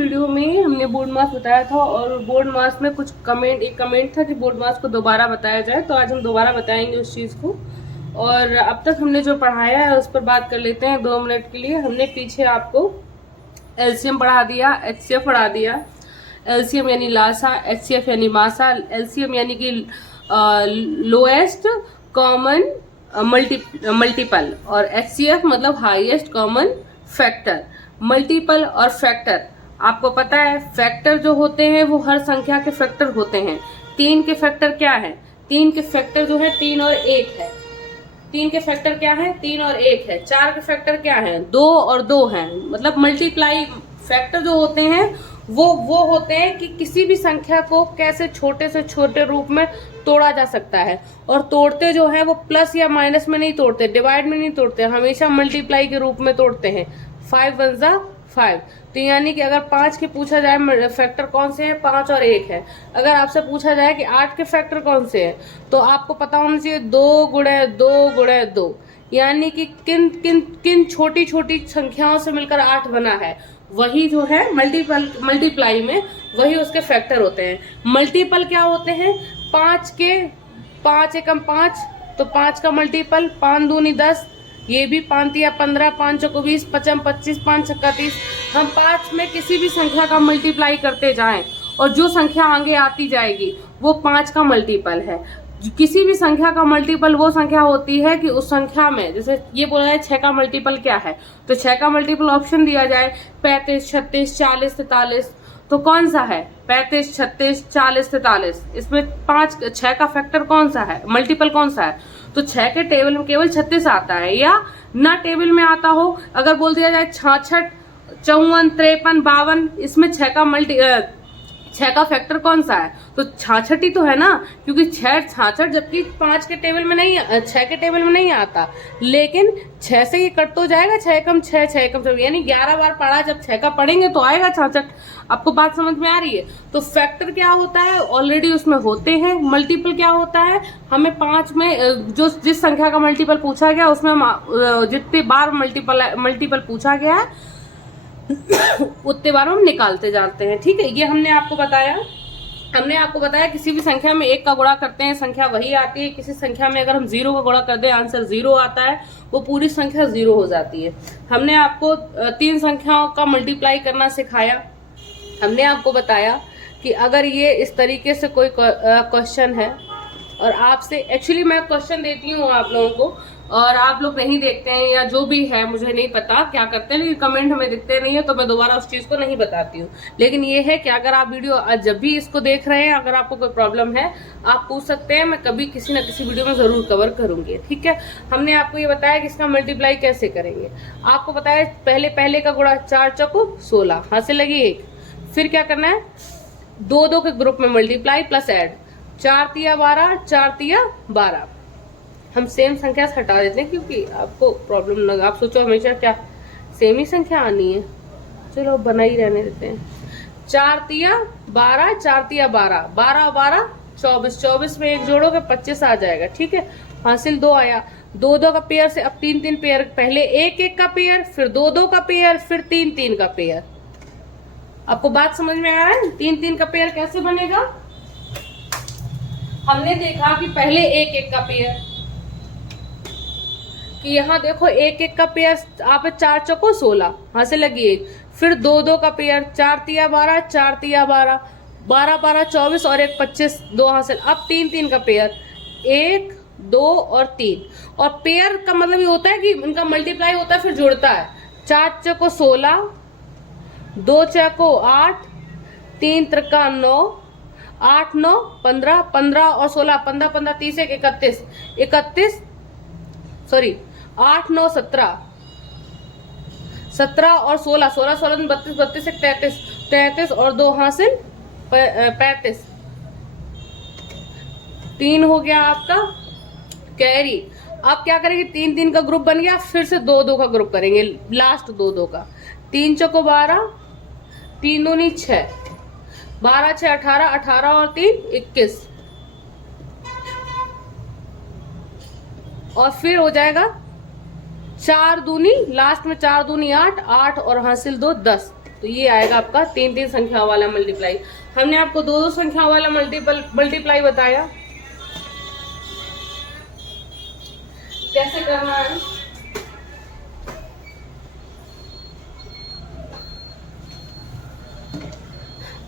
Video में हमने board मास बताया था और बोर्ड मास में कुछ एक कमेंट था कि बोर्ड मास को दोबारा बताया जाए, तो आज हम दोबारा बताएंगे उस चीज़ को। और अब तक हमने जो पढ़ाया है उस पर बात कर लेते हैं 2 मिनट के लिए। हमने पीछे आपको एलसीएम पढ़ा दिया, एचसीएफ पढ़ा दिया। एलसीएम यानी लासा, एचसीएफ यानी मासा। एलसीएम यानी कि लोएस्ट कॉमन मल्टीपल, और एचसीएफ मतलब हाईएस्ट कॉमन फैक्टर। मल्टीपल और फैक्टर आपको पता है, फैक्टर जो होते हैं वो हर संख्या के फैक्टर होते हैं। 3 के फैक्टर क्या है? 3 के फैक्टर जो है 3 और 1 है। 3 के फैक्टर क्या है? 3 और 1 है। 4 के फैक्टर क्या है? 2 और 2 है। मतलब मल्टीप्लाई फैक्टर जो होते हैं वो होते हैं कि किसी भी संख्या को कैसे छोटे से छोटे रूप में तोड़ा जा सकता है। और तोड़ते जो है वो प्लस या माइनस में नहीं तोड़ते, डिवाइड में नहीं तोड़ते, हमेशा मल्टीप्लाई के रूप में तोड़ते हैं। 5 1 जा 5। तो यानी कि अगर 5 के पूछा जाए फैक्टर कौन से हैं, 5 और 1 है। अगर आपसे पूछा जाए कि 8 के फैक्टर कौन से हैं, तो आपको पता होना चाहिए 2 गुणे 2 गुणे 2, यानी कि किन किन किन छोटी छोटी संख्याओं से मिलकर 8 बना है, वही जो है मल्टीप्लाई में वही उसके फैक्टर होते हैं। मल्टीपल क्या होते हैं? 5 के 5 एकम 5, तो 5 का मल्टीपल 5 दूनी 10, ये भी 5 तिया 15, 5 चौको 20, 5 25, 5 छक्का 30। हम 5 में किसी भी संख्या का मल्टीप्लाई करते जाएं और जो संख्या आगे आती जाएगी वो 5 का मल्टीपल है। किसी भी संख्या का मल्टीपल वो संख्या होती है कि उस संख्या में, जैसे ये बोला है 6 का मल्टीपल क्या है, तो 6 का मल्टीपल ऑप्शन दिया जाए 35, 36, 40, 43, तो कौन सा है? 35, 36, 40, 43। इसमें 6 का फैक्टर कौन सा है, मल्टीपल कौन सा है? तो 6 के टेबल में केवल 36 आता है, या ना टेबल में आता हो, अगर बोल दिया जाए 66, 54, 53, 52, इसमें 6 का फैक्टर कौन सा है? तो 66 ही तो है ना, क्योंकि 6 66, जबकि 5 के टेबल में नहीं, 6 के टेबल में नहीं आता, लेकिन 6 से ये कट तो जाएगा, 6 कम 6, 6 कम 6, यानी 11 बार पढ़ा, जब 6 का पढ़ेंगे तो आएगा 66। आपको बात समझ में आ रही है? तो फैक्टर क्या होता है, ऑलरेडी उसमें होते हैं। मल्टीपल क्या होता है, हमें 5 में जिस संख्या का मल्टीपल पूछा गया उसमें जितनी बार मल्टीपल पूछा गया है उतने बार हम निकालते जाते हैं। ठीक है, ये हमने आपको बताया किसी भी संख्या में 1 का गुणा करते हैं संख्या वही आती है। किसी संख्या में अगर हम 0 का गुणा कर दें आंसर 0 आता है, वो पूरी संख्या 0 हो जाती है। हमने आपको 3 संख्याओं का मल्टीप्लाई करना सिखाया। हमने आपको बताया कि अगर ये इस तरीके से कोई क्वेश्चन है और आपसे, एक्चुअली मैं क्वेश्चन देती हूँ आप लोगों को और आप लोग नहीं देखते हैं, या जो भी है मुझे नहीं पता क्या करते हैं, लेकिन कमेंट हमें दिखते नहीं है तो मैं दोबारा उस चीज़ को नहीं बताती हूँ। लेकिन ये है कि अगर आप वीडियो जब भी इसको देख रहे हैं, अगर आपको कोई प्रॉब्लम है आप पूछ सकते हैं, मैं कभी किसी न किसी वीडियो में ज़रूर कवर करूँगी। ठीक है, हमने आपको ये बताया कि इसका मल्टीप्लाई कैसे करेंगे। आपको बताया पहले का गुणा 4 चौको 16, हाथ से लगी 1। फिर क्या करना है, 2 2 के ग्रुप में मल्टीप्लाई प्लस ऐड, 4 तिया 12, 4 तिया 12। हम सेम संख्या से हटा देते हैं क्योंकि आपको प्रॉब्लम लगा, आप सोचो हमेशा क्या सेम ही संख्या आनी है, चलो बना ही रहने देते हैं। 4 तिया 12, 4 तिया 12, 12 12 24, 24 में 1 जोड़ोगे 25 आ जाएगा। ठीक है, हासिल 2 आया। 2 2 का पेयर से अब 3 3 पेयर, पहले 1 1 का पेयर, फिर 2 2 का पेयर, फिर 3 3 का पेयर। आपको बात समझ में आ रहा है? 3 3 का पेयर कैसे बनेगा? हमने देखा कि पहले 1 1 का पेयर, कि यहाँ देखो 1 1 का पेयर आप 4 चौको 16, हाँ से लगी 1। फिर 2 2 का पेयर, 4 तिया 12, 4 तिया 12, 12 12 24 और 1 25, 2 हासिल। अब 3 3 का पेयर, 1 2 और 3। और पेयर का मतलब ये होता है कि इनका मल्टीप्लाई होता है फिर जुड़ता है। 4 चौको 16, 2 चौको 8, 3 त्रिका 9, 8 9 15, 15 और 16, 15 15 30 31, 31 सॉरी 8 9 17, 17 और 16, 16 16 32, 32 से 33, 33 और 2 हासिल 35। 3 हो गया आपका कैरी। अब क्या करेंगे, 3 3 का ग्रुप बन गया, फिर से 2 2 का ग्रुप करेंगे, लास्ट 2 2 का। 3 चौको 12, 3 दूनी 6, 12 6 18, 18 और 3 21, और फिर हो जाएगा 4 दूनी, लास्ट में 4 दूनी 8, 8 और हासिल 2 10। तो ये आएगा आपका 3-3 संख्या वाला मल्टीप्लाई। हमने आपको 2-2 संख्या वाला मल्टीप्लाई बताया कैसे करना है।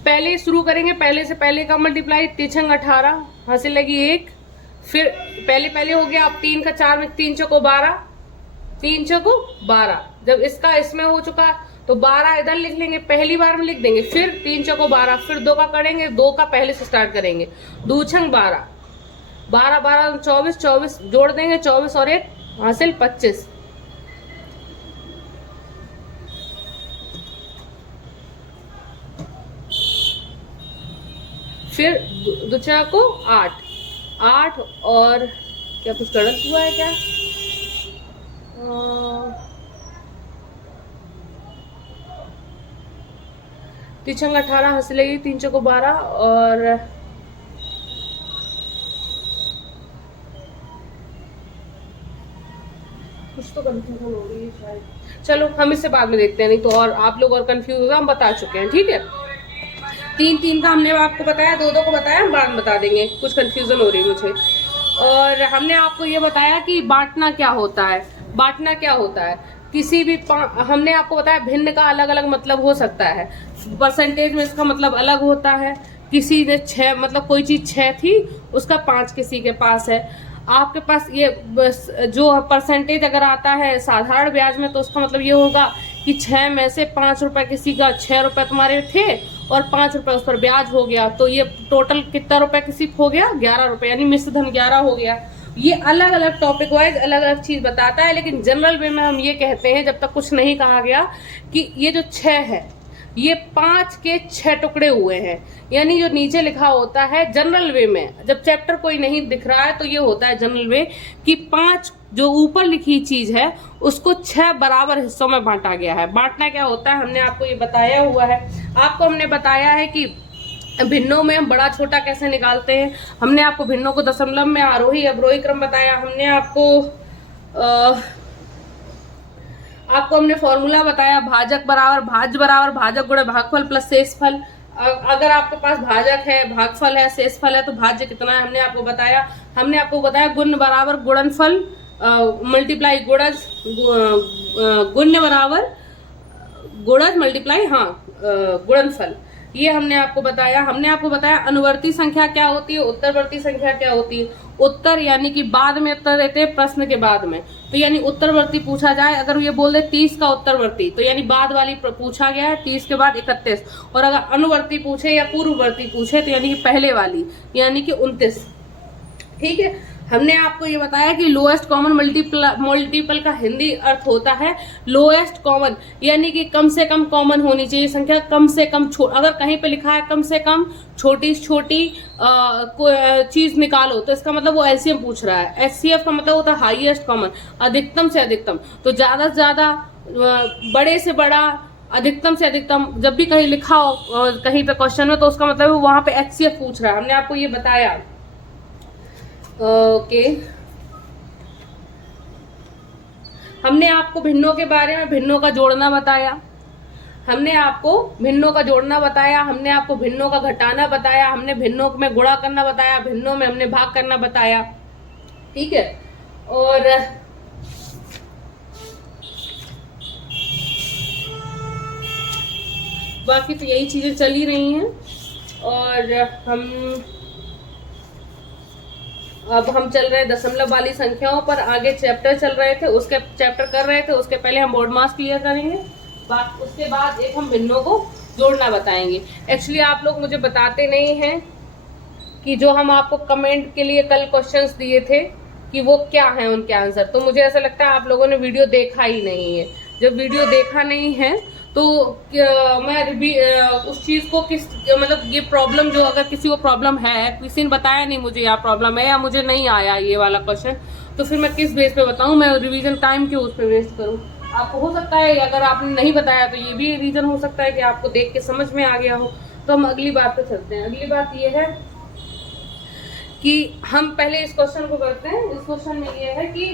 पहले शुरू करेंगे, पहले से पहले का मल्टीप्लाई, 3 18 हासिल लगी 1, फिर पहले हो गया, अब 3 का 4 में 3 चौको 12, 3 चौको 12। जब इसका इसमें हो चुका तो 12 इधर लिख लेंगे, पहली बार में लिख देंगे, फिर 3 चौको 12, फिर 2 का करेंगे, 2 का पहले से स्टार्ट करेंगे, 2 छंग 12, 12 12 24, 24 जोड़ देंगे, 24 और 1 हासिल 25। फिर दूसरा को 8 8 और क्या कुछ गलत हुआ है क्या? 3 18 हासिल लगी, 3 चौको 12 और कुछ तो कंफ्यूजन हो रही है शायद। चलो हम इससे बाद में देखते हैं, नहीं तो और आप लोग और कंफ्यूज होगा। हम बता चुके हैं, ठीक है। 3-3 का हमने आपको बताया, 2-2 को बताया, हम बाद में बता देंगे, कुछ कंफ्यूजन हो रही है मुझे। और हमने आपको ये बताया कि बांटना क्या होता है। बांटना क्या होता है, किसी भी हमने आपको बताया भिन्न का अलग अलग मतलब हो सकता है, परसेंटेज में इसका मतलब अलग होता है। किसी ने 6 मतलब कोई चीज 6 थी, उसका 5 किसी के पास है, आपके पास ये बस जो परसेंटेज अगर आता है साधारण ब्याज में, तो उसका मतलब ये होगा कि 6 में से 5 रुपए किसी का, 6 रुपए तुम्हारे थे और 5 रुपए उस पर ब्याज हो गया, तो ये टोटल कितना रुपए किसी हो गया, 11 रुपए, यानी मिश्र धन 11 हो गया। ये अलग अलग टॉपिक वाइज अलग अलग चीज बताता है, लेकिन जनरल वे में हम ये कहते हैं, जब तक कुछ नहीं कहा गया, कि ये जो 6 है ये 5 के 6 टुकड़े हुए हैं। यानी जो नीचे लिखा होता है जनरल वे में, जब चैप्टर कोई नहीं दिख रहा है तो ये होता है जनरल वे कि 5 जो ऊपर लिखी चीज है उसको 6 बराबर हिस्सों में बांटा गया है। बांटना क्या होता है हमने आपको ये बताया हुआ है। आपको हमने बताया है कि भिन्नों में हम बड़ा छोटा कैसे निकालते हैं। हमने आपको भिन्नों को दशमलव में आरोही अवरोही क्रम बताया। हमने हमने फॉर्मूला बताया, भाजक बराबर भाज्य बराबर भाजक गुणे भागफल प्लस शेषफल। अगर आपके पास भाजक है, भागफल है, शेषफल है, तो भाज्य कितना है हमने आपको बताया। हमने आपको बताया गुण बराबर गुणनफल मल्टीप्लाई गुणज, गुण्य बराबर गुणज मल्टीप्लाई गुणनफल, ये हमने आपको बताया। हमने आपको बताया अनुवर्ती संख्या क्या होती है, उत्तरवर्ती संख्या क्या होती है। उत्तर यानी कि बाद में उत्तर देते हैं प्रश्न के बाद में, तो यानी उत्तरवर्ती पूछा जाए, अगर ये बोल दे 30 का उत्तरवर्ती, तो यानी बाद वाली पूछा गया है, 30 के बाद 31। और अगर अनुवर्ती पूछे या पूर्ववर्ती पूछे तो यानी कि पहले वाली, यानी कि 29। ठीक है। हमने आपको ये बताया कि लोएस्ट कॉमन मल्टीपल का हिंदी अर्थ होता है लोएस्ट कॉमन, यानी कि कम से कम कॉमन होनी चाहिए संख्या, कम से कम अगर कहीं पे लिखा है कम से कम छोटी से छोटी चीज निकालो, तो इसका मतलब वो एलसीएम पूछ रहा है। एचसीएफ का मतलब होता है हाईएस्ट कॉमन, अधिकतम से अधिकतम। तो ज्यादा से ज्यादा, बड़े से बड़ा, अधिकतम से अधिकतम, जब भी कहीं लिखा हो कहीं पे क्वेश्चन में, तो उसका मतलब वहां पे एचसीएफ पूछ रहा है। हमने आपको ये बताया। ओके। हमने आपको भिन्नों के बारे में भिन्नों का जोड़ना बताया, हमने आपको भिन्नों का जोड़ना बताया, हमने आपको भिन्नों का घटाना बताया, हमने भिन्नों में गुणा करना बताया, भिन्नों में हमने भाग करना बताया। ठीक है। और बाकी तो यही चीजें चली रही हैं। और अब हम चल रहे हैं दशमलव वाली संख्याओं पर। आगे चैप्टर चल रहे थे, उसके चैप्टर कर रहे थे, उसके पहले हम बोर्ड मास क्लियर करेंगे, उसके बाद एक हम भिन्नों को जोड़ना बताएंगे। एक्चुअली आप लोग मुझे बताते नहीं हैं कि जो हम आपको कमेंट के लिए कल क्वेश्चंस दिए थे कि वो क्या हैं उनके आंसर, तो मुझे ऐसा लगता है आप लोगों ने वीडियो देखा ही नहीं है। जब वीडियो देखा नहीं है तो मैं उस चीज को मतलब ये प्रॉब्लम, जो अगर किसी को प्रॉब्लम है, किसी ने बताया नहीं मुझे यहाँ प्रॉब्लम है या मुझे नहीं आया ये वाला क्वेश्चन, तो फिर मैं किस बेस पे बताऊं, मैं रिवीजन टाइम क्यों उस पर वेस्ट करूं। आपको हो सकता है अगर आपने नहीं बताया तो ये भी रीजन हो सकता है कि आपको देख के समझ में आ गया हो। तो हम अगली बात पे चलते हैं। अगली बात ये है कि हम पहले इस क्वेश्चन को करते हैं। इस क्वेश्चन में ये है कि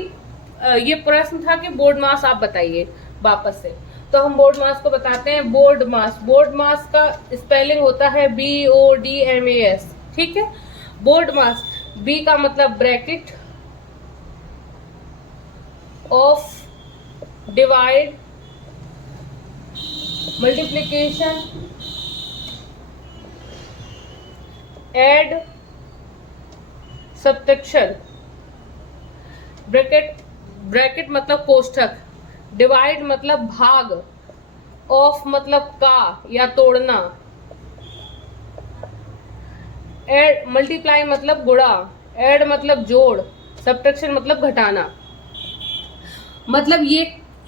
ये प्रश्न था कि बोर्ड मास आप बताइए वापस से। तो हम बोर्ड मास को बताते हैं बोर्ड मास। बोर्ड मास का स्पेलिंग होता है BODMAS, ठीक है। बोर्ड मास, B का मतलब bracket, of, divide, multiplication, add, subtraction. Bracket मतलब कोष्ठक, डिवाइड मतलब भाग, ऑफ मतलब का या तोड़ना, ऐड, मल्टीप्लाई मतलब गुणा, ऐड मतलब जोड़, सब्ट्रैक्शन मतलब घटाना। मतलब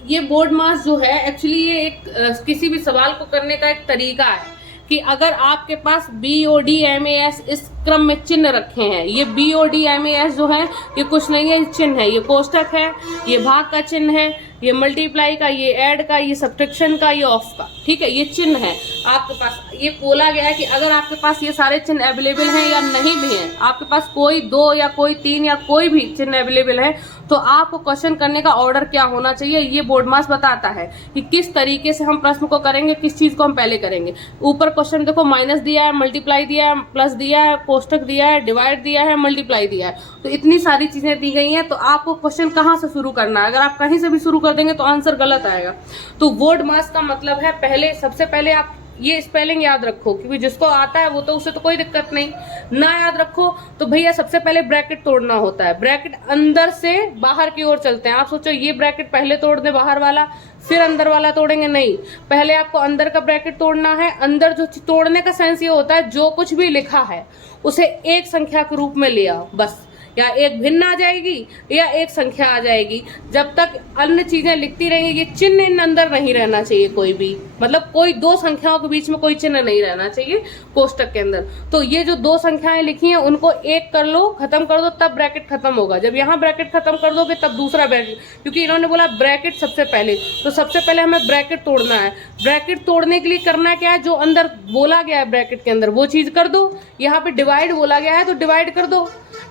ये बोर्ड मास जो है एक्चुअली ये एक किसी भी सवाल को करने का एक तरीका है कि अगर आपके पास BODMAS इस क्रम में चिन्ह रखे हैं, ये BODMAS जो है ये कुछ नहीं है, चिन्ह है, ये कोष्ठक है, ये भाग का चिन्ह है, ये मल्टीप्लाई का, ये ऐड का, ये सब्ट्रैक्शन का, ये ऑफ का, ठीक है, ये चिन्ह है आपके पास। ये बोला गया है कि अगर आपके पास ये सारे चिन्ह अवेलेबल हैं या नहीं भी हैं, आपके पास कोई 2 या कोई 3 या कोई भी चिन्ह अवेलेबल है, तो आपको क्वेश्चन करने का ऑर्डर क्या होना चाहिए, ये बोर्ड मास बताता है कि किस तरीके से हम प्रश्न को करेंगे, किस चीज को हम पहले करेंगे। ऊपर क्वेश्चन देखो, माइनस दिया है, मल्टीप्लाई दिया है, प्लस दिया है, कोष्ठक दिया है, डिवाइड दिया है, मल्टीप्लाई दिया है, तो इतनी सारी चीजें दी गई हैं। तो आपको क्वेश्चन कहाँ से शुरू करना है, अगर आप कहीं से भी शुरू कर देंगे तो आंसर गलत आएगा। तो बोर्ड मास का मतलब है, पहले सबसे पहले आप ये स्पेलिंग याद रखो, क्योंकि जिसको आता है वो तो उससे तो कोई दिक्कत नहीं, ना याद रखो तो भैया सबसे पहले ब्रैकेट तोड़ना होता है। ब्रैकेट अंदर से बाहर की ओर चलते हैं। आप सोचो ये ब्रैकेट पहले तोड़ दे बाहर वाला, फिर अंदर वाला तोड़ेंगे, नहीं, पहले आपको अंदर का ब्रैकेट तोड़ना है। अंदर जो तोड़ने का सेंस ये होता है जो कुछ भी लिखा है उसे एक संख्या के रूप में ले आओ, बस, या एक भिन्न आ जाएगी या एक संख्या आ जाएगी। जब तक अन्य चीजें लिखती रहेंगी, ये चिन्ह इन अंदर नहीं रहना चाहिए कोई भी, मतलब कोई 2 संख्याओं के बीच में कोई चिन्ह नहीं रहना चाहिए कोष्टक के अंदर। तो ये जो 2 संख्याएं लिखी हैं उनको एक कर लो, खत्म कर दो, तब ब्रैकेट खत्म होगा। जब यहाँ ब्रैकेट खत्म कर दोगे तब दूसरा ब्रैकेट, क्योंकि इन्होंने बोला ब्रैकेट सबसे पहले, तो सबसे पहले हमें ब्रैकेट तोड़ना है। ब्रैकेट तोड़ने के लिए करना क्या है, जो अंदर बोला गया है ब्रैकेट के अंदर वो चीज कर दो। यहाँ पे डिवाइड बोला गया है तो डिवाइड कर दो,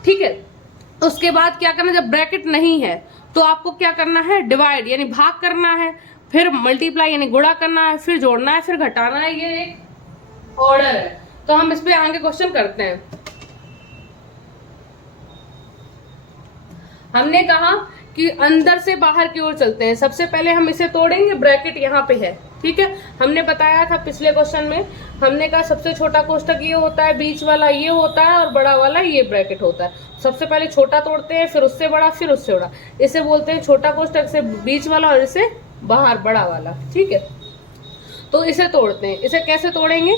ठीक है। उसके बाद क्या करना, जब ब्रैकेट नहीं है तो आपको क्या करना है, डिवाइड यानी भाग करना है, फिर मल्टीप्लाई यानी गुणा करना है, फिर जोड़ना है, फिर घटाना है। ये एक ऑर्डर है। तो हम इस पे आगे क्वेश्चन करते हैं। हमने कहा कि अंदर से बाहर की ओर चलते हैं। सबसे पहले हम इसे तोड़ेंगे, ब्रैकेट यहाँ पे है, ठीक है। हमने बताया था पिछले क्वेश्चन में, हमने कहा सबसे छोटा कोष्टक ये होता है, बीच वाला ये होता है और बड़ा वाला ये ब्रैकेट होता है। सबसे पहले छोटा तोड़ते हैं, फिर उससे बड़ा, फिर उससे बड़ा। इसे बोलते हैं छोटा कोष्टक, से बीच वाला और इसे बाहर बड़ा वाला, ठीक है। तो इसे तोड़ते हैं। इसे कैसे तोड़ेंगे,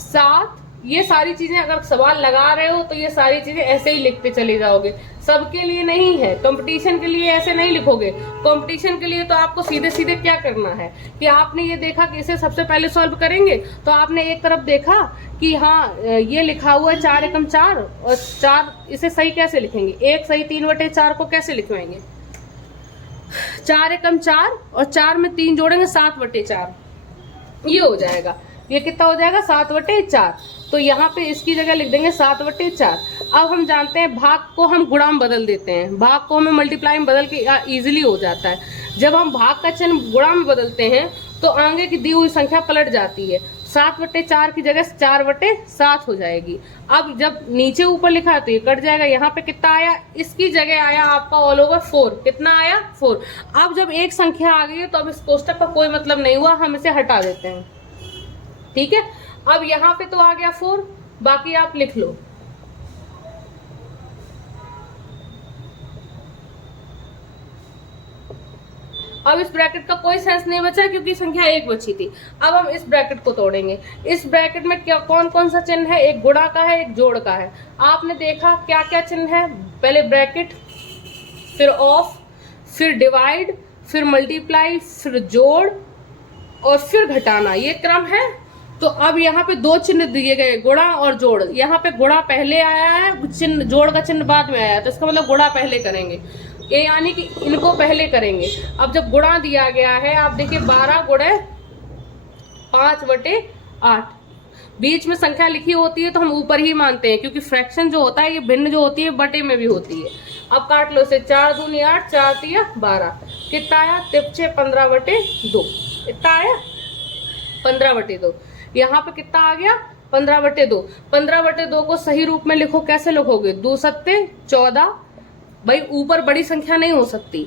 7, ये सारी चीजें अगर सवाल लगा रहे हो तो ये सारी चीजें ऐसे ही लिखते चले जाओगे। सबके लिए नहीं है, कंपटीशन के लिए ऐसे नहीं लिखोगे। कंपटीशन के लिए तो आपको सीधे सीधे क्या करना है कि आपने ये देखा कि इसे सबसे पहले सॉल्व करेंगे, तो आपने एक तरफ देखा कि हाँ ये लिखा हुआ है 4 एकम 4 और 4, इसे सही कैसे लिखेंगे, 1 सही 3/4 को कैसे लिखवाएंगे, 4 एकम 4 और 4 में 3 जोड़ेंगे 7/4, ये हो जाएगा। ये कितना हो जाएगा, 7/4। तो यहाँ पे इसकी जगह लिख देंगे 7/4। अब हम जानते हैं भाग को हम गुणा में बदल देते हैं, भाग को हमें मल्टीप्लाई में बदल के इजीली हो जाता है। जब हम भाग का चिन्ह गुणा में बदलते हैं तो आगे की दी हुई संख्या पलट जाती है, 7/4 की जगह 4/7 हो जाएगी। अब जब नीचे ऊपर लिखा है तो ये कट जाएगा। यहाँ पे कितना आया, इसकी जगह आया आपका ऑल ओवर 4। कितना आया, 4। अब जब एक संख्या आ गई है तो अब इस कोष्टक का कोई मतलब नहीं हुआ, हम इसे हटा देते हैं, ठीक है। अब यहाँ पे तो आ गया 4, बाकी आप लिख लो। अब इस ब्रैकेट का कोई सेंस नहीं बचा क्योंकि संख्या 1 बची थी। अब हम इस ब्रैकेट को तोड़ेंगे। इस ब्रैकेट में क्या कौन कौन सा चिन्ह है, एक गुणा का है, एक जोड़ का है। आपने देखा क्या क्या चिन्ह है, पहले ब्रैकेट, फिर ऑफ, फिर डिवाइड, फिर मल्टीप्लाई, फिर जोड़ और फिर घटाना, ये क्रम है। तो अब यहाँ पे 2 चिन्ह दिए गए, गुणा और जोड़। यहाँ पे गुणा पहले आया है, चिन्ह जोड़ का चिन्ह बाद में आया है, तो इसका मतलब गुणा पहले करेंगे, ये यानी कि इनको पहले करेंगे। अब जब गुणा दिया गया है, आप देखिए 12 गुणे 5/8, बीच में संख्या लिखी होती है तो हम ऊपर ही मानते हैं, क्योंकि फ्रैक्शन जो होता है ये भिन्न जो होती है बटे में भी होती है। अब काट लो इसे, 4 दूनी 8, 4 तिया 12, कितना आया, 15/2। इतना आया 15/2। यहाँ पे कितना आ गया 15/2। 15/2 को सही रूप में लिखो, कैसे लिखोगे? 2 सत्ते 14। भाई ऊपर बड़ी संख्या नहीं हो सकती,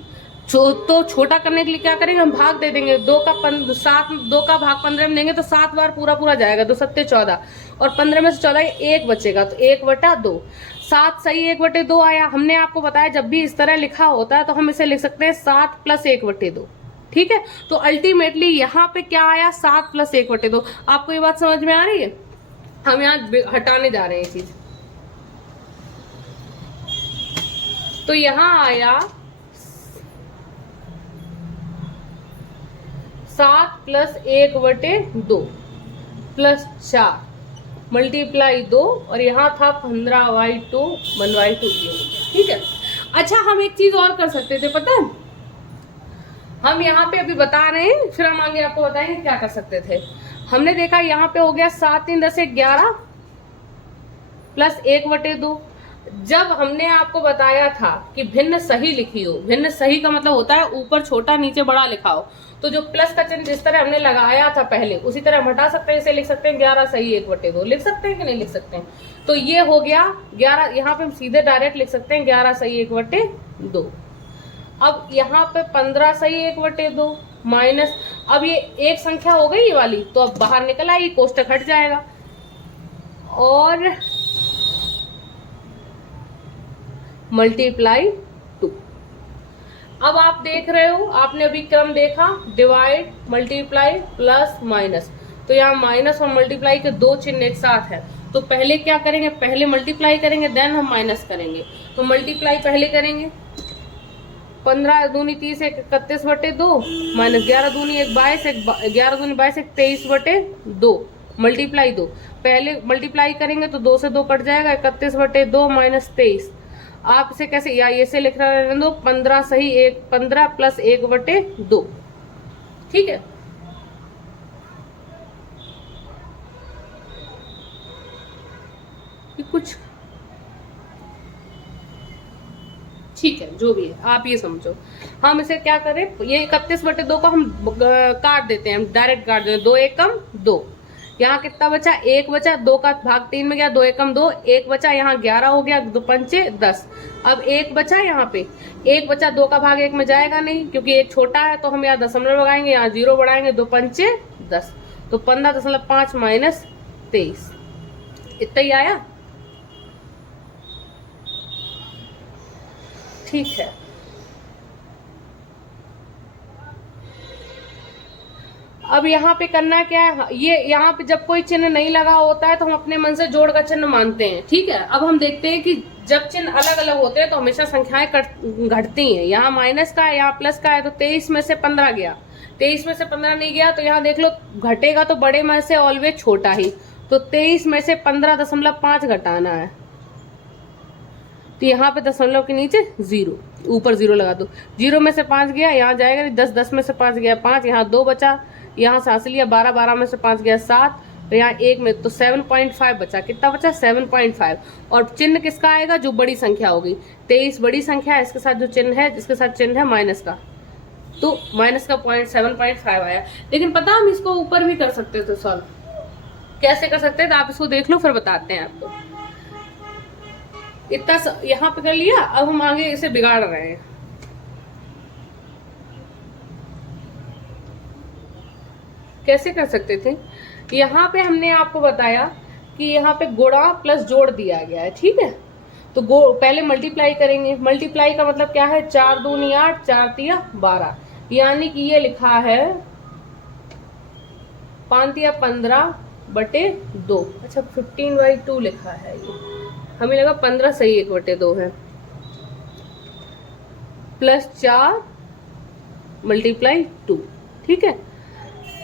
तो छोटा करने के लिए क्या करेंगे, हम भाग दे देंगे। 2 का भाग 15 में देंगे तो 7 बार पूरा जाएगा। 2 सत्ते 14 और 15 में से 14 1 बचेगा, तो 1/2। 7 सही 1/2 आया। हमने आपको बताया जब भी इस तरह लिखा होता है तो हम इसे लिख सकते हैं 7 + 1/2। ठीक है, तो अल्टीमेटली यहाँ पे क्या आया 7 + 1/2। आपको ये बात समझ में आ रही है? हम यहाँ हटाने जा रहे हैं ये चीज। तो यहाँ आया 7 + 1/2 + 4 मल्टीप्लाई 2 और यहाँ था 15/2 1/2 ये हो गया। ठीक है, अच्छा हम एक चीज और कर सकते थे, पता है? हम यहाँ पे अभी बता रहे हैं, फिर हम आगे आपको बताएंगे क्या कर सकते थे। हमने देखा यहाँ पे हो गया 7 3 10 11 + 1/2। जब हमने आपको बताया था कि भिन्न सही लिखी हो, भिन्न सही का मतलब होता है ऊपर छोटा नीचे बड़ा लिखा हो, तो जो प्लस का चिन्ह जिस तरह हमने लगाया था पहले उसी तरह हम हटा सकते हैं। इसे लिख सकते हैं 11 सही 1/2। लिख सकते हैं कि नहीं लिख सकते हैं? तो ये हो गया 11। यहाँ पे हम सीधे डायरेक्ट लिख सकते हैं 11 सही 1/2। अब यहाँ पे 15 सही 1/2 माइनस, अब ये एक संख्या हो गई ये वाली, तो अब बाहर निकल आएगी, कोष्टक हट जाएगा। और मल्टीप्लाई 2। अब आप देख रहे हो, आपने अभी क्रम देखा, डिवाइड मल्टीप्लाई प्लस माइनस। तो यहाँ माइनस और मल्टीप्लाई के दो चिन्ह एक साथ है, तो पहले क्या करेंगे, पहले मल्टीप्लाई करेंगे देन हम माइनस करेंगे। तो मल्टीप्लाई पहले करेंगे, 15 दूनी 30 31/2 माइनस 11 दूनी 1 22 11 दूनी 22 23/2 मल्टीप्लाई 2। पहले मल्टीप्लाई करेंगे तो 2 से 2 कट जाएगा, 31/2 माइनस 23। आप इसे कैसे, या इसे लिख रहे दो 15 सही 15 + 1/2। ठीक है, ये कुछ ठीक है, जो भी है आप ये समझो। हम इसे क्या करें, ये 31/2 को हम काट देते हैं, हम डायरेक्ट काट देते हैं। 2 1 2। यहाँ कितना बचा, 1 बचा। 2 का भाग 3 में गया, 2 1 2, 1 बचा। यहाँ 11 हो गया, 2 पंचे 10। अब 1 बचा, यहाँ पे 1 बचा। 2 का भाग 1 में जाएगा नहीं क्योंकि 1 छोटा है, तो हम यहाँ दशमलव लगाएंगे, यहाँ 0 बढ़ाएंगे, 2 पंचे 10। तो 15.5 माइनस 23 इतना ही आया। ठीक है, अब यहाँ पे करना क्या है, ये यहाँ पे जब कोई चिन्ह नहीं लगा होता है तो हम अपने मन से जोड़ का चिन्ह मानते हैं। ठीक है, अब हम देखते हैं कि जब चिन्ह अलग अलग होते हैं तो हमेशा संख्याएं घटती हैं। यहाँ माइनस का है, यहाँ प्लस का है, तो 23 में से 15 गया, 23 में से 15 नहीं गया, तो यहाँ देख लो घटेगा तो बड़े में से ऑलवेज छोटा ही। तो 23 में से 15.5 घटाना है, तो यहाँ पे दशमलव के नीचे 0, ऊपर 0 लगा दो। 0 में से 5 गया, यहाँ जाएगा नहीं। 10 10 में से 5 गया 5, यहाँ 2 बचा, यहाँ से हासिल लिया। 12 12 में से 5 गया 7, तो यहाँ 1 में, तो 7.5 बचा। कितना बचा, 7.5। और चिन्ह किसका आएगा, जो बड़ी संख्या होगी। 23 बड़ी संख्या है, इसके साथ जो चिन्ह है, इसके साथ चिन्ह है माइनस का, तो माइनस का 7.5 आया। लेकिन पता हम इसको ऊपर भी कर सकते थे सॉल्व। कैसे कर सकते थे आप इसको देख लो, फिर बताते हैं आपको। इतना यहाँ पे कर लिया, अब हम आगे इसे बिगाड़ रहे हैं। कैसे कर सकते थे, यहाँ पे हमने आपको बताया कि यहाँ पे गुणा प्लस जोड़ दिया गया है। ठीक है, तो पहले मल्टीप्लाई करेंगे। मल्टीप्लाई का मतलब क्या है, 4 दूनी 8, 4 तिया 12, यानी कि ये लिखा है 5 तिया 15/2। अच्छा 15/2 लिखा है, ये हमें लगा 15 सही 1/2 है, प्लस 4 मल्टीप्लाई 2। ठीक है,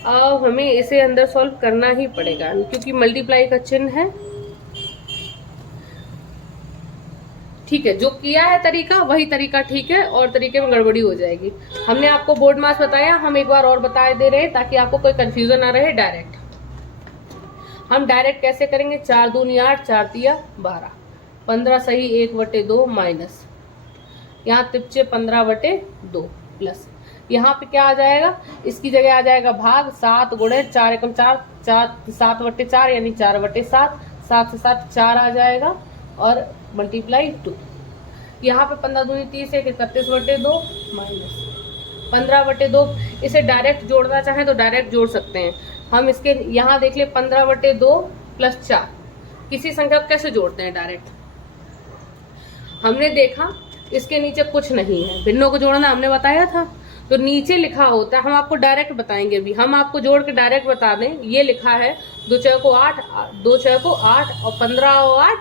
अब हमें इसे अंदर सॉल्व करना ही पड़ेगा क्योंकि मल्टीप्लाई का चिन्ह है। ठीक है, जो किया है तरीका वही तरीका ठीक है, और तरीके में गड़बड़ी हो जाएगी। हमने आपको बोर्ड मास बताया, हम एक बार और बता दे रहे हैं ताकि आपको कोई कंफ्यूजन ना रहे। डायरेक्ट हम डायरेक्ट कैसे करेंगे, 4 दूनी 8, 4 तिया 12, 15 सही 1/2 माइनस, यहाँ तिपचे 15/2 प्लस, यहाँ पे क्या आ जाएगा, इसकी जगह आ जाएगा भाग 7 गुणे 4 एकम 4, 7/4 यानी 4/7, 7 से 7 4 आ जाएगा और मल्टीप्लाई 2। यहाँ पे 15 दूनी 30 है, 31/2 माइनस 15/2। इसे डायरेक्ट जोड़ना चाहें तो डायरेक्ट जोड़ सकते हैं हम। इसके यहाँ देख ले 15/2 प्लस 4, किसी संख्या को कैसे जोड़ते हैं डायरेक्ट, हमने देखा इसके नीचे कुछ नहीं है, भिन्नों को जोड़ना हमने बताया था, तो नीचे लिखा होता है, हम आपको डायरेक्ट बताएंगे अभी, हम आपको जोड़ के डायरेक्ट बता दें। ये लिखा है 2 चौको 8, 2 चौको 8 और 15 और 8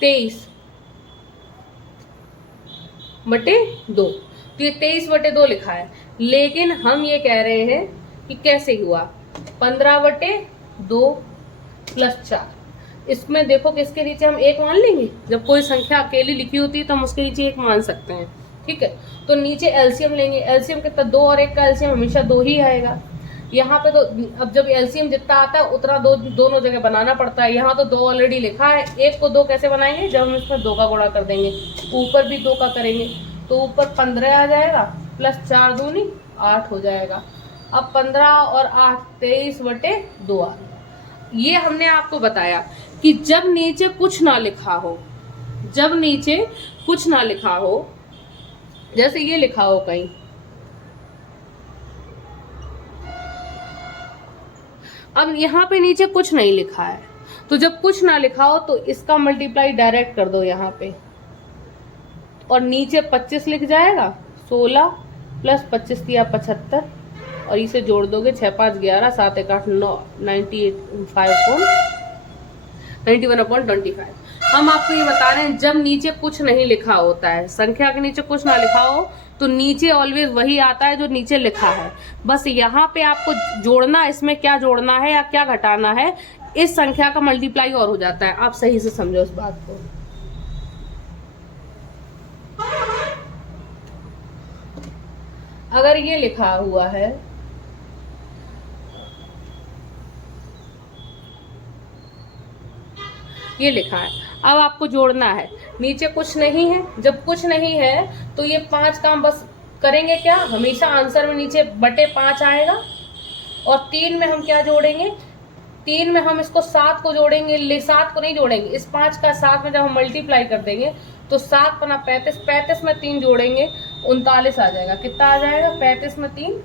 23/2, तो ये 23/2 लिखा है। लेकिन हम ये कह रहे हैं कि कैसे हुआ 15/2 प्लस 4। इसमें देखो कि इसके नीचे हम 1 मान लेंगे, जब कोई संख्या अकेली लिखी होती है तो हम उसके नीचे 1 मान सकते हैं, ठीक है। तो नीचे एलसीएम लेंगे, एलसीएम कितना, 2 और 1 का एलसीएम हमेशा 2 ही आएगा। यहाँ पे तो अब जब एलसीएम जितना आता है उतना दोनों जगह बनाना पड़ता है। यहाँ तो 2 ऑलरेडी लिखा है, 1 को 2 कैसे बनाएंगे, जब हम इसमें 2 का गुणा कर देंगे, ऊपर भी 2 का करेंगे तो ऊपर 15 आ जाएगा प्लस 4 दूनी 8 हो जाएगा। अब 15 और 8 23/2 आ गया। ये हमने आपको बताया कि जब नीचे कुछ ना लिखा हो, जब नीचे कुछ ना लिखा हो, जैसे ये लिखा हो कहीं, अब यहाँ पे नीचे कुछ नहीं लिखा है, तो जब कुछ ना लिखा हो तो इसका मल्टीप्लाई डायरेक्ट कर दो यहाँ पे, और नीचे 25 लिख जाएगा, 16 प्लस 25 दिया 75, और इसे जोड़ दोगे 6 5 11 7 1 8 9 91/25। हम आपको ये बता रहे हैं जब नीचे कुछ नहीं लिखा होता है, संख्या के नीचे कुछ ना लिखा हो तो नीचे ऑलवेज वही आता है जो नीचे लिखा है। बस यहाँ पे आपको जोड़ना, इसमें क्या जोड़ना है या क्या घटाना है, इस संख्या का मल्टीप्लाई और हो जाता है। आप सही से समझो इस बात को। अगर ये लिखा हुआ है ये लिखा है, अब आपको जोड़ना है, नीचे कुछ नहीं है, जब कुछ नहीं है तो ये 5 काम बस करेंगे क्या, हमेशा आंसर में नीचे बटे 5 आएगा, और 3 में हम क्या जोड़ेंगे, 3 में हम इसको 7 को जोड़ेंगे, 7 को नहीं जोड़ेंगे, इस 5 का 7 में जब हम मल्टीप्लाई कर देंगे तो 7 पना 35, 35 में 3 जोड़ेंगे 39 आ जाएगा। कितना आ जाएगा, 35 में 3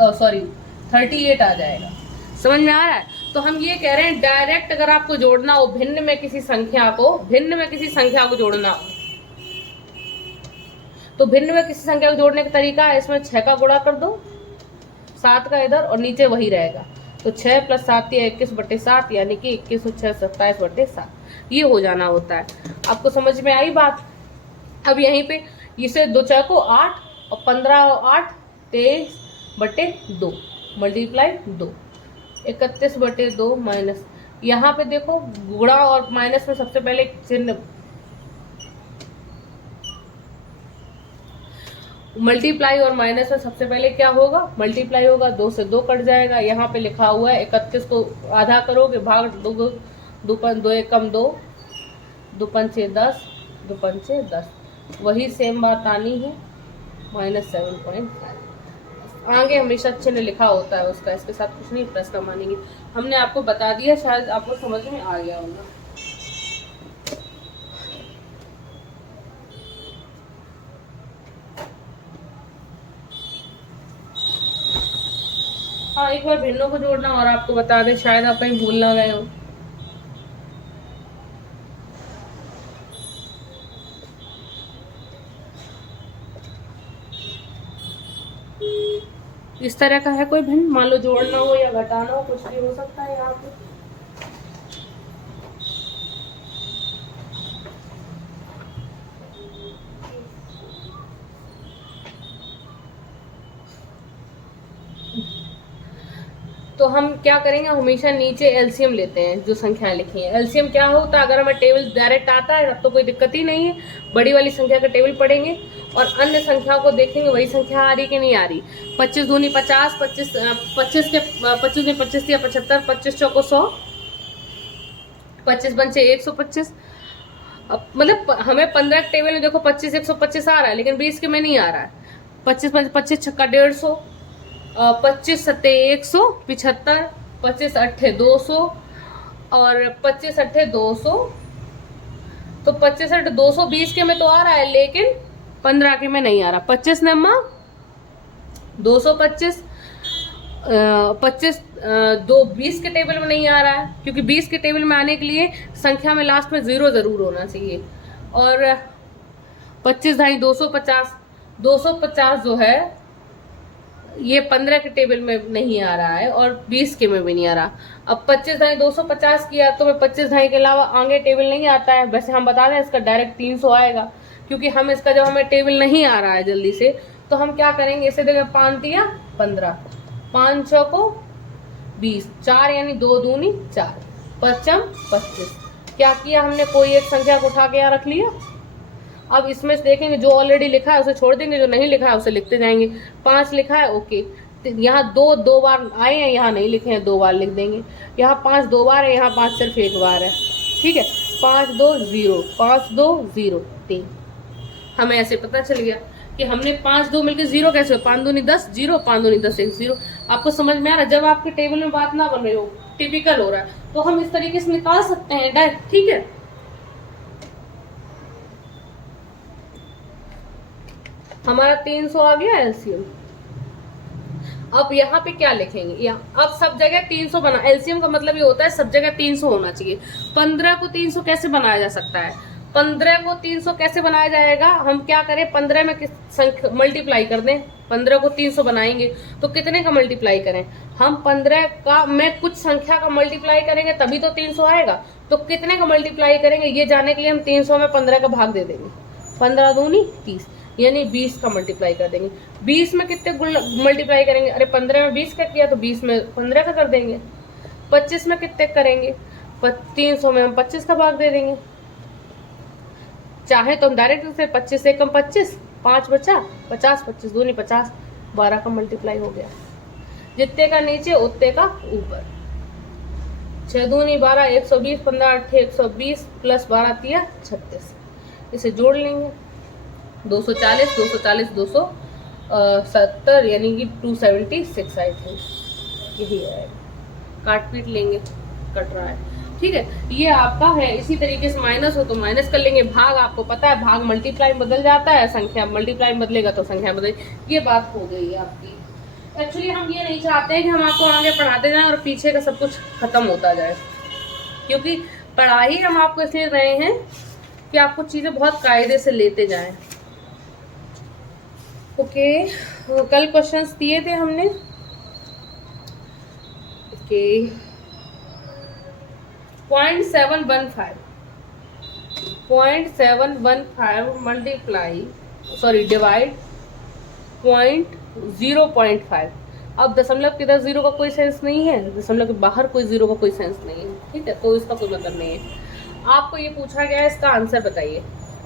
38 आ जाएगा। समझ में आ रहा है। तो हम ये कह रहे हैं डायरेक्ट अगर आपको जोड़ना हो भिन्न में किसी संख्या को जोड़ना हो, तो भिन्न में किसी संख्या को जोड़ने का तरीका है, इसमें 6 का गुणा कर दो, 7 का इधर और नीचे वही रहेगा, तो 6 प्लस 7 या 21/7 यानी कि 21 और 6 27/7, ये हो जाना होता है। आपको समझ में आई बात। अब यहीं पे इसे 2 चौको 8 और 15 और 8 23/2 मल्टीप्लाई 2 31/2 माइनस, यहाँ पे देखो गुणा और माइनस में सबसे पहले चिन्ह, मल्टीप्लाई और माइनस में सबसे पहले क्या होगा, मल्टीप्लाई होगा, 2 से 2 कट जाएगा। यहाँ पे लिखा हुआ है 31 को आधा करोगे, भाग 2 2 एकम 2, 2 पंचे 10, 2 पंचे 10, वही सेम बात आनी है -7.5। आगे हमेशा चिन्ह लिखा होता है उसका, इसके साथ कुछ नहीं प्लस का मानेंगे। हमने आपको बता दिया, शायद आपको समझ में आ गया होगा। हाँ, एक बार भिन्नों को जोड़ना और आपको बता दें, शायद आप कहीं भूल ना गए हो। इस तरह का है कोई भिन्न, मान लो जोड़ना हो या घटाना हो, कुछ भी हो सकता है यहाँ पे। तो हम क्या करेंगे, हमेशा नीचे एलसीएम लेते हैं जो संख्या लिखी है। एलसीएम क्या होता है, अगर हमें टेबल डायरेक्ट आता है तब तो कोई दिक्कत ही नहीं है, बड़ी वाली संख्या का टेबल पढ़ेंगे और अन्य संख्या को देखेंगे वही संख्या आ रही कि नहीं आ रही। 25 दूनी 50, 25 के 25 में 25 दिया 75, 25 चौको 100, 25 पंचे 125। अब मतलब हमें 15 टेबल में देखो 25 125 आ रहा है, लेकिन 20 के में नहीं आ रहा है। 25 25 छक्का 150, 25 सत्ते 175, 25 अट्ठे 200 और 25 अट्ठे 200। तो 25 अट्ठे 220 के में तो आ रहा है, लेकिन 15 के में नहीं आ रहा। 25 नम्मा 225, 25 20 के टेबल में नहीं आ रहा है, क्योंकि 20 के टेबल में आने के लिए संख्या में लास्ट में 0 जरूर होना चाहिए। और 25 ढाई 250, 250 जो है ये 15 के टेबल में नहीं आ रहा है और 20 के में भी नहीं आ रहा। अब 25 ढाई 250 किया तो मैं 25 ढाई के अलावा आगे टेबल नहीं आता है। वैसे हम बता दें इसका डायरेक्ट 300 आएगा, क्योंकि हम इसका जब हमें टेबल नहीं आ रहा है जल्दी से, तो हम क्या करेंगे, इसे देखिए 5 दिया 15, 5 चौको 20, 4 यानी 2 दूनी 4, 5 25। क्या किया हमने, कोई एक संख्या को उठा के यहाँ रख लिया। अब इसमें से देखेंगे जो ऑलरेडी लिखा है उसे छोड़ देंगे, जो नहीं लिखा है उसे लिखते जाएंगे। 5 लिखा है, ओके। यहाँ 2 बार आए हैं, यहाँ नहीं लिखे हैं, 2 बार लिख देंगे। यहाँ 5 2 बार है, यहाँ 5 सिर्फ 1 बार है, ठीक है। 5 2 0, 5 2 0 3। हमें ऐसे पता चल गया कि हमने 5 2 मिलकर 0 कैसे हो, 5 दूनी 10 0, 5 दूनी 10 1 0। आपको समझ में आ रहा है? जब आपके टेबल में बात ना बन रही हो, टिपिकल हो रहा है, तो हम इस तरीके से निकाल सकते हैं डायरेक्ट, ठीक है। हमारा 300 आ गया एलसीएम। अब यहाँ पे क्या लिखेंगे, यहाँ अब सब जगह 300 बना, एलसीएम का मतलब ये होता है सब जगह 300 होना चाहिए। 15 को 300 कैसे बनाया जा सकता है, 15 को 300 कैसे बनाया जाएगा, हम क्या करें, 15 में किस संख्या मल्टीप्लाई कर दें। 15 को 300 बनाएंगे तो कितने का मल्टीप्लाई करें, हम 15 का में कुछ संख्या का मल्टीप्लाई करेंगे तभी तो 300 आएगा। तो कितने का मल्टीप्लाई करेंगे ये जानने के लिए हम 300 में 15 का भाग दे देंगे। 15 दूनी 30, यानी 20 का मल्टीप्लाई कर देंगे। 20 में कितने मल्टीप्लाई करेंगे, अरे 15 में 20 का किया तो 20 में 15 का कर देंगे। 25 में कितने करेंगे, 300 में हम 25 का भाग दे देंगे। चाहे तो हम डायरेक्ट से 25 से कम 25, 5 बचा 50, 25 दूनी 50, 12 का मल्टीप्लाई हो गया। जितने का नीचे उतने का ऊपर। 6 दूनी 12, 120, 15 अट्ठे 120 प्लस 12 तिया 36। इसे जोड़ लेंगे, 240 240 270 यानी कि 276 आई थिंक, यही है। काट पीट लेंगे, कट रहा है, ठीक है। ये आपका है। इसी तरीके से माइनस हो तो माइनस कर लेंगे। भाग आपको पता है, भाग मल्टीप्लाई में बदल जाता है, संख्या मल्टीप्लाई में बदलेगा तो संख्या बदल। ये बात हो गई है आपकी। एक्चुअली हम ये नहीं चाहते हैं कि हम आपको आगे पढ़ाते जाएं और पीछे का सब कुछ खत्म होता जाए, क्योंकि पढ़ाई हम आपको इसलिए रहे हैं कि आपको चीजें बहुत कायदे से लेते जाएं। ओके, कल क्वेश्चंस दिए थे हमने। Okay, 0.715 multiply divide 0.5। अब दशमलव के इधर 0 का कोई सेंस नहीं है, दशमलव के बाहर कोई 0 का कोई सेंस नहीं है, ठीक है, तो इसका कोई मतलब नहीं है। आपको ये पूछा गया है, इसका आंसर बताइए।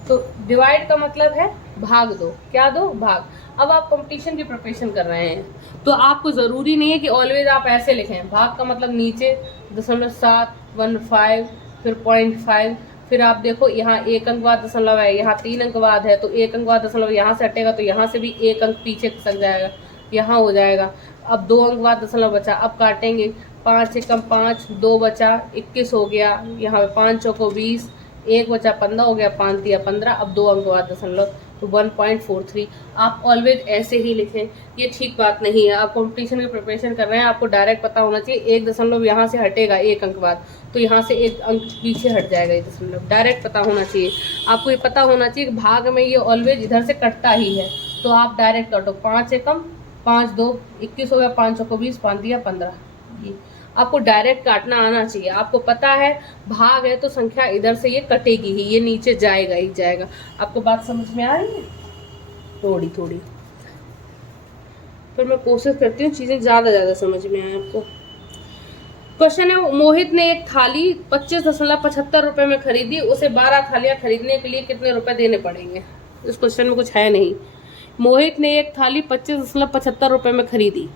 तो डिवाइड का मतलब है भाग दो, क्या दो, भाग। अब आप कंपटीशन की प्रिपरेशन कर रहे हैं तो आपको ज़रूरी नहीं है कि ऑलवेज आप ऐसे लिखें। भाग का मतलब नीचे 0.715 फिर 0.5, फिर आप देखो यहाँ 1 अंक बाद दशमलव है, यहाँ 3 अंक बाद है, तो 1 अंक बाद दशमलव यहाँ से हटेगा तो यहाँ से भी 1 अंक पीछे खसक जाएगा, यहाँ हो जाएगा। अब 2 अंक बाद दशमलव बचा, अब काटेंगे, 5 एकम 5, 2 बचा 21 हो गया, यहाँ पे 5 चौको 20, 1 बचा 15 हो गया, 5 दिया 15, अब 2 अंक बाद दशमलव तो 1.43। आप ऑलवेज ऐसे ही लिखें, ये ठीक बात नहीं है। आप कंपटीशन की प्रिपरेशन कर रहे हैं, आपको डायरेक्ट पता होना चाहिए 1 दशमलव यहाँ से हटेगा 1 अंक बाद, तो यहाँ से 1 अंक पीछे हट जाएगा, ये दशमलव डायरेक्ट पता होना चाहिए। आपको ये पता होना चाहिए कि भाग में ये ऑलवेज इधर से कटता ही है, तो आप डायरेक्ट काटो। 5 एकम 5 2 21 हो गया, 5 चौको 20, 5 दिया 15। ये आपको डायरेक्ट काटना आना चाहिए। आपको पता है भाग है तो संख्या इधर से ये कटेगी ही, ये नीचे जाएगा ही जाएगा। आपको बात समझ में आ रही है? थोड़ी थोड़ी, फिर मैं कोशिश करती हूँ चीज़ें ज़्यादा समझ में आए आपको। क्वेश्चन है, मोहित ने एक थाली 25.75 रुपये में खरीदी, उसे 12 थालियाँ खरीदने के लिए कितने रुपए देने पड़ेंगे? इस क्वेश्चन में कुछ है नहीं। मोहित ने एक थाली 25.75 रुपये में खरीदी,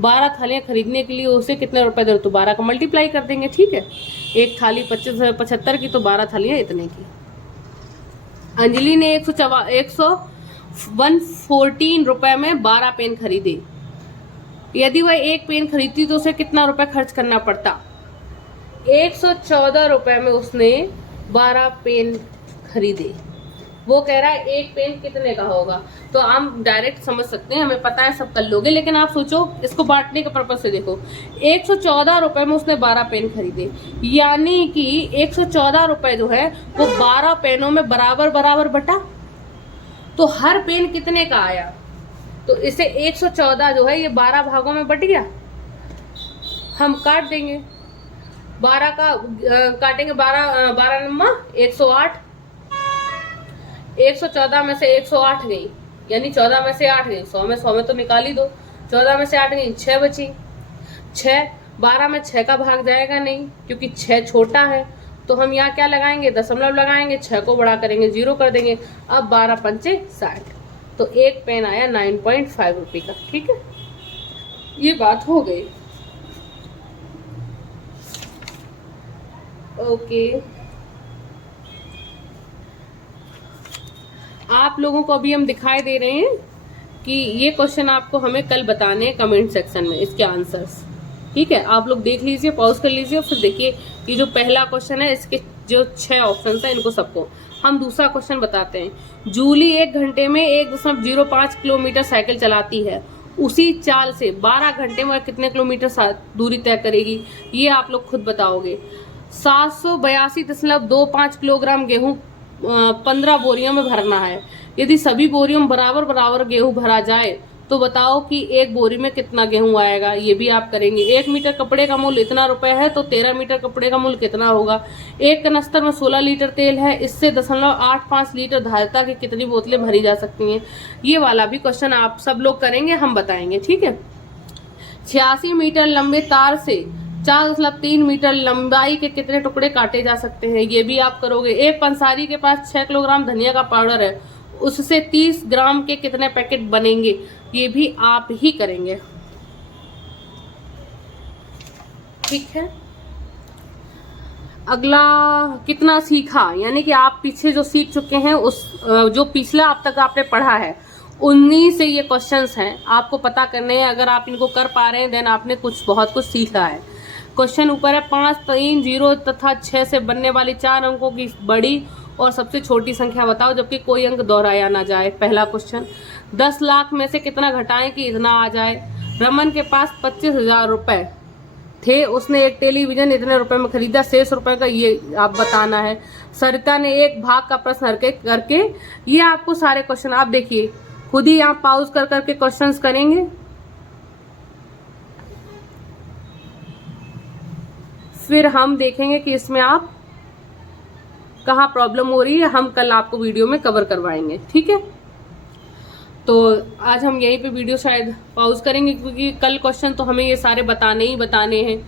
12 थालियाँ खरीदने के लिए उसे कितने रुपए दे, तो 12 का मल्टीप्लाई कर देंगे, ठीक है। एक थाली 25.75 की तो 12 थालियाँ इतने की। अंजलि ने 152 114 रुपए में 12 पेन खरीदे। यदि वह एक पेन खरीदती तो उसे कितना रुपए खर्च करना पड़ता? 114 रुपए में उसने 12 पेन खरीदे। वो कह रहा है एक पेन कितने का होगा। तो हम डायरेक्ट समझ सकते हैं, हमें पता है, सब कर लोगे, लेकिन आप सोचो इसको बांटने के पर्पज से। देखो 114 रुपए में उसने 12 पेन खरीदे, यानी कि 114 रुपए जो है वो 12 पेनों में बराबर बराबर बटा। तो हर पेन कितने का आया? तो इसे 114 जो है ये 12 भागों में बट गया। हम काट देंगे, 12 का काटेंगे, 12 नम्मा 108। 114 में से 108 गई, यानी 14 में से 8 गई। 100 में तो निकाल ही दो। 14 में से 8 गई, 6 बची। 6, 12 में 6 का भाग जाएगा नहीं, क्योंकि 6 छोटा है। तो हम यहाँ क्या लगाएंगे? दशमलव लगाएंगे, 6 को बड़ा करेंगे, 0 कर देंगे। अब 12 पंचे 60, तो एक पेन आया 9.5 रुपये का। ठीक है, ये बात हो गई। ओके, आप लोगों को अभी हम दिखाई दे रहे हैं कि ये क्वेश्चन आपको हमें कल बताने हैं कमेंट सेक्शन में, इसके आंसर्स। ठीक है, आप लोग देख लीजिए, पॉज कर लीजिए, फिर देखिए कि जो पहला क्वेश्चन है इसके जो 6 ऑप्शन है इनको सबको। हम दूसरा क्वेश्चन बताते हैं। जूली 1 घंटे में 1.05 किलोमीटर साइकिल चलाती है। उसी चाल से 12 घंटे में कितने किलोमीटर दूरी तय करेगी? ये आप लोग खुद बताओगे। 782.25 किलोग्राम गेहूं 15 बोरियों में भरना है। यदि सभी बोरियों में बराबर बराबर गेहूं भरा जाए तो बताओ कि एक बोरी में कितना गेहूं आएगा? ये भी आप करेंगे। 1 मीटर कपड़े का मूल्य इतना रुपए है, तो 13 मीटर कपड़े का मूल्य कितना होगा? एक कनस्तर में 16 लीटर तेल है, इससे 0.85 लीटर धारिता की कितनी बोतलें भरी जा सकती हैं? ये वाला भी क्वेश्चन आप सब लोग करेंगे, हम बताएंगे। ठीक है, 86 मीटर लंबे तार से 4.3 मीटर लंबाई के कितने टुकड़े काटे जा सकते हैं? ये भी आप करोगे। एक पंसारी के पास 6 किलोग्राम धनिया का पाउडर है, उससे 30 ग्राम के कितने पैकेट बनेंगे? ये भी आप ही करेंगे। ठीक है, अगला कितना सीखा, यानी कि आप पीछे जो सीख चुके हैं उस जो पिछला अब तक आपने पढ़ा है 19 से ये क्वेश्चंस हैं, आपको पता करने हैं। अगर आप इनको कर पा रहे हैं देन आपने बहुत कुछ सीखा है। क्वेश्चन ऊपर है, 5, 3, 0 तथा 6 से बनने वाली 4 अंकों की बड़ी और सबसे छोटी संख्या बताओ जबकि कोई अंक दोहराया ना जाए। पहला क्वेश्चन, 10 लाख में से कितना घटाएं कि इतना आ जाए? रमन के पास 25,000 रुपए थे, उसने एक टेलीविजन इतने रुपए में खरीदा, शेष रुपए का ये आप बताना है। सरिता ने एक भाग का प्रश्न करके ये आपको सारे क्वेश्चन आप देखिए खुद ही, आप पॉज कर करके क्वेश्चंस करेंगे। फिर हम देखेंगे कि इसमें आप कहाँ प्रॉब्लम हो रही है, हम कल आपको वीडियो में कवर करवाएंगे। ठीक है, तो आज हम यहीं पे वीडियो शायद पॉज करेंगे, क्योंकि कल क्वेश्चन तो हमें ये सारे बताने ही बताने हैं,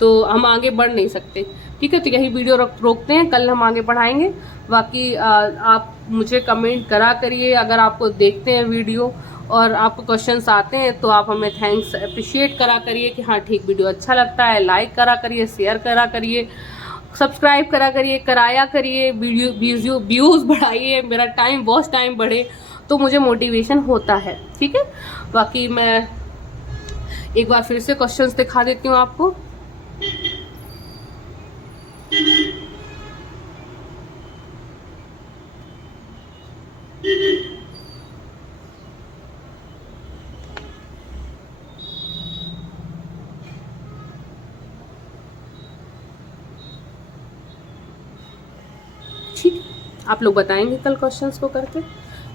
तो हम आगे बढ़ नहीं सकते। ठीक है, तो यही वीडियो रोकते हैं, कल हम आगे बढ़ाएंगे। बाकी आप मुझे कमेंट करा करिए, अगर आपको देखते हैं वीडियो और आपको क्वेश्चंस आते हैं तो आप हमें थैंक्स अप्रिशिएट करा करिए कि हाँ ठीक, वीडियो अच्छा लगता है, लाइक करा करिए, शेयर करा करिए, सब्सक्राइब करा करिए, कराया करिए, वीडियो व्यूज़ बढ़ाइए, मेरा टाइम वॉच टाइम बढ़े तो मुझे मोटिवेशन होता है। ठीक है, बाकी मैं एक बार फिर से क्वेश्चंस दिखा देती हूँ आपको। ठीक, आप लोग बताएंगे कल क्वेश्चंस को करके,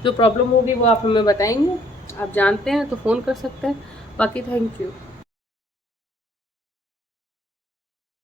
जो प्रॉब्लम होगी वो आप हमें बताएंगे। आप जानते हैं तो फ़ोन कर सकते हैं। बाकी थैंक यू।